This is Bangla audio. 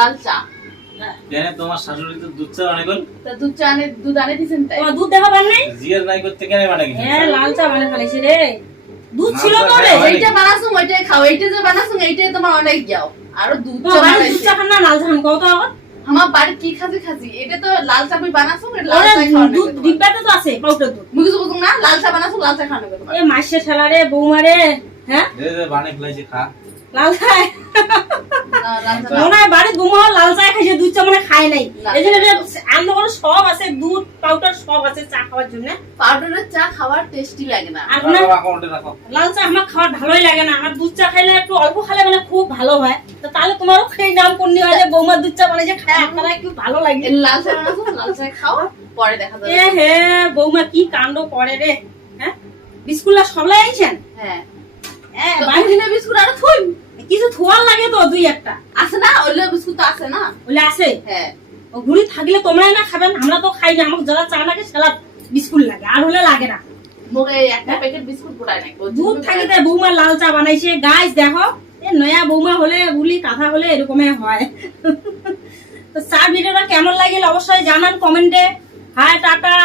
লাল চা। কেন তোমার শাশুড়ি তো দুধ চা অনেক তা দুধ আনে দিছেন তাই। ও দুধ দেখা পান নাই? জিয়ার নাই করতে কেন বানাই হ্যাঁ লাল চা বানাই ফেলেছি রে। দুধ ছিল তো রে। এইটা বানাসুম ওইটাই খাও, এইটা যে বানাসুম এইটাই তোমার অনেক যাও। আর দুধ চা বানাই বানাইছি। দুধ চা খান না লাল চা খান কও তো আবার। আমার বাড়ি কি খাজি এটা তো লাল চা আমি বানাসুম, এটা লাল চা ওরে খাও। দুধ ডিব্বাতে তো আছে পাউডার দুধ। মুই কিছু বুঝুম না, লাল চা বানাসুম, লাল চা খানো তোমার। এ মাসে ঠেলা রে বৌমা রে। হ্যাঁ রে বানাই ফেলাইছে খা। লাল চা না লাল চা মনে হয় বাড়ির বৌমা লাল চা খাইছে, দুধ চা মানে খায় নাই। এই জন্য আন্দোলন সব আছে, দুধ পাউডার সব আছে চা খাওয়ার জন্য। পাউডারের চা খাওয়ার টেস্টি লাগে না। আর না রাখো। লাল চা আমার খাওয়ার ভালোই লাগে না। আমার দুধ চা খাইলে একটু অল্প খেলে মানে খুব ভালো হয়। তো তাহলে তোমারও খেয়ে নাম করনি হয় যে বৌমার দুধ চা বানাইছে খায় আপনারা একটু ভালো লাগে। এই লাল চা বানাসুম, লাল চা খাও, পরে দেখা যাবে। এ হে বৌমা কি কাণ্ড করে রে। হ্যাঁ বিস্কুটটা সবলাই আইছেন। হ্যাঁ হ্যাঁ বাহিনে বিস্কুট আর থুই কিছু থোয়ার লাগে তো দুই একটা আছে না, ওইলে বিস্কুট তো আছে না। বলে আছে। হ্যাঁ ও ঘুরি থাকলে তোমরাই না খাবেন, আমরা তো খাই না। আমাকে যারা চা লাগে সেটা বিস্কুট লাগে, আর হলে লাগে না। মোকে একটা প্যাকেট বিস্কুট পুরাই নাই। দুধ থাকিতে বৌমা লাল চা বানাইছে। গাইস দেখো এ নয়া বৌমা হলে বুলি কথা হলে এরকমই হয়। তো চা ভিডিওটা কেমন লাগিল অবশ্যই জানান কমেন্টে। Hi tata.